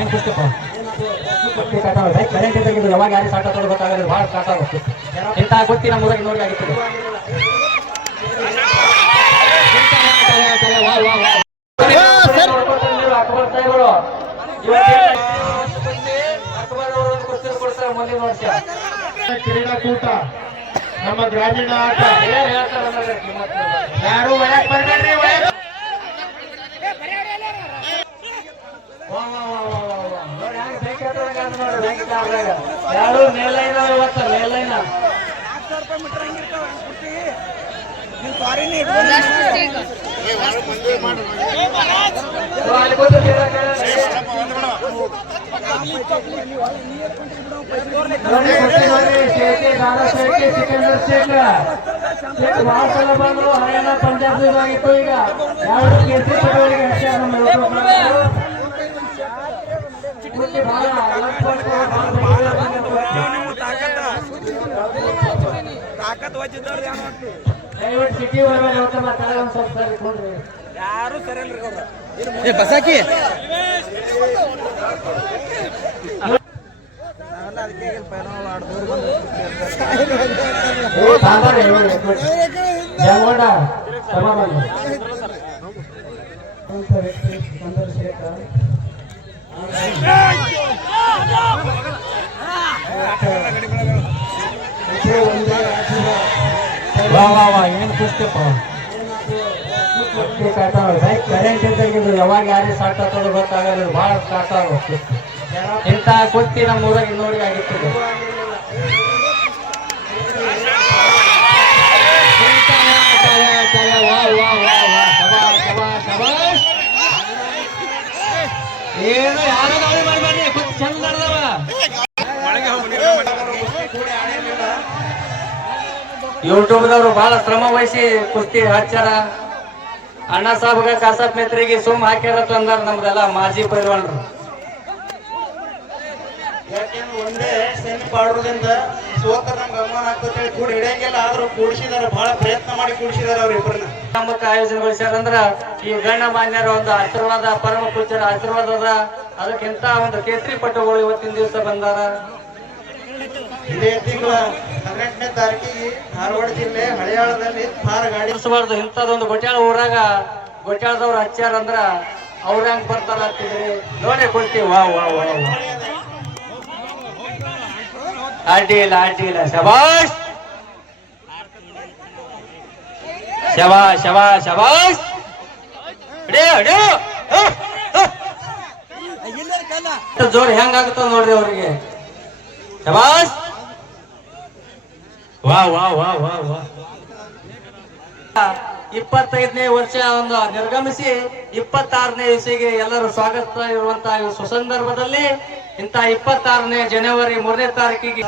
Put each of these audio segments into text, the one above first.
ಏನ್ ಕುಸ್ತಪ್ಪ ಕರೆಂಟ್ ತೆಗೆದು ಯಾವಾಗ ಯಾರು ಸಾಟ ತೊಡ ಗೊತ್ತಾಗಲ್ಲ, ಭಾಳ ಕಾಟ ಆಗುತ್ತೆ. ಇಂಥ ಗೊತ್ತಿ ನಮ್ಮ ಊರಾಗ ನೋಡಿ ಆಗಿರ್ತದೆ. ಅಕ್ಬರ್ ಸಾಹೇಬರು ಕೊಡ್ತಾರೆ ಮುಂದಿನ ವರ್ಷ ಕ್ರೀಡಾಕೂಟ ನಮ್ಮ ಗ್ರಾಮೀಣ ಆಟ. ಯಾರು ಒಳಗ್ ಬರ್ಬೇಡ್ರಿ, ಯಾರು ಮೇಲೈನ ಇವತ್ತ ಮೇಲೈನ ಬಂದ್ರು. ಹರಿಯಾಣ ಪಂಜಾಬ್ ಆಗಿತ್ತು. ಈಗ ಯಾರು ಕೇಸರಿ ಪಟೋಳಿಗೆ ಅಷ್ಟೇ ದಯವಿಟ್ಟು ಸಿಟಿ ಬರ್ಬೇಕು ಮಾತಾಡ ಒಂದ್ ಸ್ವಲ್ಪ ಸರಿ ಕೊಂಡ್ರಿ. ಯಾರು ಸರಿಯಲ್ರಿ ಬಸಾಕಿ ಏನ್ ಕುಸ್ತಪ್ಪ ಕರೆಂಟ್ ತೆಗೆದು ಯಾವಾಗ ಯಾರು ಸಾಟ ತೊಡ ಗೊತ್ತಾಗಲ್ಲ, ಭಾಳ ಕಾಟ ಆಗುತ್ತೆ. ಇಂಥ ಗೊತ್ತಿ ನಮ್ಮ ಊರಾಗ ನೋಡಿ ಆಗಿರ್ತದೆ. ಏನು ಯಾರು ಗಾಳಿ ಮಾಡ್ಬಾರ್ರಿ, ಕುತ್ ಚಂದ ನಡೆದವ. ಯೂಟ್ಯೂಬ್ದವ್ರು ಬಹಳ ಶ್ರಮ ವಹಿಸಿ ಕುಸ್ತಿ ಹಚ್ಚಾರ. ಅಣ್ಣ ಸಾಬ್ಗ ಕಾಸಪ್ ಮೆತ್ರಿಗೆ ಸುಮ್ ಹಾಕ್ಯಾರತ್ತ ಅಂದಾರ ನಮ್ದೆಲ್ಲ ಮಾಜಿ ಪೈಲ್ವಾನ್ರು. ಯಾಕೆಂದ್ರೆ ಒಂದೇ ಸೆಮಿ ಪಾಡೋದ್ರಿಂದ ಸೋತರ ನಮ್ಗೆ ಅವಮಾನ ಆಗ್ತದೆ. ಕೂಡ ಹಿಡಿಯಂಗಿಲ್ಲ, ಆದ್ರೂ ಕೂಡಿಸಿದಾರೆ, ಬಹಳ ಪ್ರಯತ್ನ ಮಾಡಿ ಕೂಡಿಸಿದಾರೆ ಅವ್ರಿಬ್ಬರನ್ನ. ನಮ್ಮಕ್ಕ ಆಯೋಜನೆಗೊಳಿಸ್ಯಾರಂದ್ರ ಈ ಗಣ್ಯ ಮಾನ್ಯರ ಒಂದು ಆಶೀರ್ವಾದ, ಪರಮ ಪೂಜ್ಯರ ಆಶೀರ್ವಾದ ಅದ. ಅದಕ್ಕಿಂತ ಒಂದು ಕೇಸರಿ ಪಟುಗಳು ಇವತ್ತಿನ ದಿವಸ ಬಂದಾರ. ಇದೇ ತಿಂಗಳ 18ನೇ ತಾರೀಕಿಗೆ ಧಾರವಾಡ ಜಿಲ್ಲೆ ಹಳಿಯಾಳದಲ್ಲಿ ಥಾರ್ ಗಾಡಿ ಇಳಿಸಬಾರ್ದು. ಇಂಥದೊಂದು ಗೊಟ್ಯಾಳ ಊರಾಗ ಗೊಟ್ಯಾಳದವ್ರು ಹಚ್ಚಾರ ಅಂದ್ರ ಅವ್ರ ಹೆಂಗ್ ಬರ್ತಾರ ಆಗ್ತಿದ್ರಿ ನೋಡೇ ಕೊಡ್ತೀವಿ. ವಾ ವಾ ವಾ ಅಡ್ಡಿಲ್ಲ ಅಡ್ಡಿಲ್ಲ. ಶಬಾಷ್ ಶಬಾಷ್ ಶಬಾಷ್ ಶಬಾಷ್. ಜೋರ್ ಹೆಂಗಾಗುತ್ತ ನೋಡ್ರಿ ಅವ್ರಿಗೆ. ಶಬಾಷ್. ವಾ ವಾ ವಾ ವಾ ವಾ. 25ನೇ ವರ್ಷ ಒಂದು ನಿರ್ಗಮಿಸಿ 26ನೇ ಇಸವಿಗೆ ಎಲ್ಲರೂ ಸ್ವಾಗತ ಇರುವಂತಹ ಸುಸಂದರ್ಭದಲ್ಲಿ ಇಂಥ 26ನೇ ಜನವರಿ 3ನೇ ತಾರೀಕಿಗೆ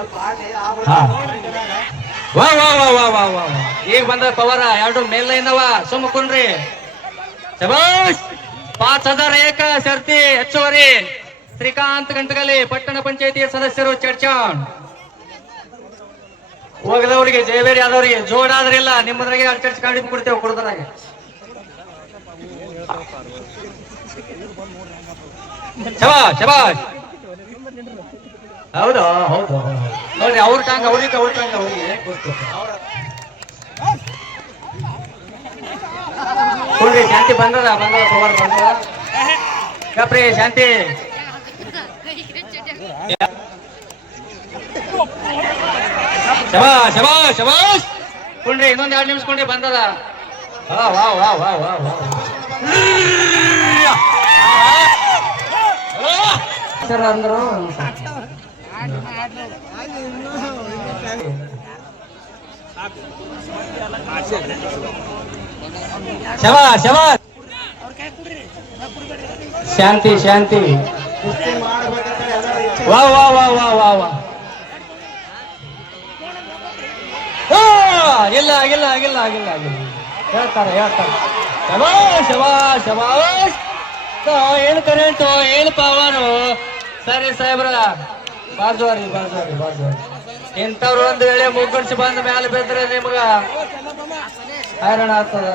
ವಾ ವಾ ವಾ ವಾ ವಾ ವಾ ಈಗ ಬಂದ ಪವರ ಎರಡು ಮೇಲೈನವ ಸುಮ್ಮಕುನ್ರಿ. ಶಬಾಷ್. 5001 ಶರ್ತಿ ಹೆಚ್ಚುವರಿ ಶ್ರೀಕಾಂತ್ ಗಂಟಗಲಿ ಪಟ್ಟಣ ಪಂಚಾಯತಿ ಸದಸ್ಯರು ಚರ್ಚಾಣ್. ಹೋಗದವರಿಗೆ ಜಯಬೇರಿ ಆದವರಿಗೆ ಜೋಡಾದ್ರಿಲ್ಲ ನಿಮ್ಮದ್ರಾಗೆ ಚರ್ಚ್ ಕಾಡಿ ಕೊಡ್ತೇವೆ ಕೊಡದ್ರಾಗೆ. ಶಬಾಷ್ ಶಬಾಷ್. ಹೌದು ಹೌದು ನೋಡ್ರಿ ಅವ್ರ ಟಾಂಗ್ ಅವ್ರಿಗೆ ಅವ್ರಿಗೆ ಕೊಡ್ರಿ. ಶಾಂತಿ ಬಂದದ ಪವರ್ ಬಂದದ. ಕಪ್ರಿ ಶಾಂತಿ. ಶಬಾಷ್ ಶಬಾಷ್ ಶಬಾಷ್. ಕೊಂಡ್ರಿ ಇನ್ನೊಂದ್ 2 ನಿಮಿಷ ಕೊಂಡ್ರಿ ಬಂದದ. ವಾ ವಾ ವಾ ವಾ ವಾ ವಾ. ಸರ್ ಅಂದ್ರು ಶಬಾಷ್ ಶಬಾಷ್. ಶಾಂತಿ ಶಾಂತಿ. ವಾ ವಾ ವಾ ವಾ ವಾ ವಾ. ಇಲ್ಲ ಆಗಿಲ್ಲ ಆಗಿಲ್ಲ ಆಗಿಲ್ಲ ಆಗಿಲ್ಲ ಹೇಳ್ತಾರೆ ಹೇಳ್ತಾರೆ. ಶಬಾಷ್ ಶಬಾಷ್ ಶಬಾಷ್. ಏನು ಕರೆಂಟು ಏನು ಪವರು. ಸರಿ ಸಾಹೇಬ್ರ ಬಾಜುವಾರಿ ಬಾಜುವಾರಿ ಬಾಜುವಾರಿ. ಇಂಥವ್ರು ಒಂದ್ ವೇಳೆ ಮುಗ್ಗಡ್ಸಿ ಬಂದ ಮೇಲೆ ಬಿದ್ರೆ ನಿಮ್ಗ ಹೈರಾಣ ಆಗ್ತದ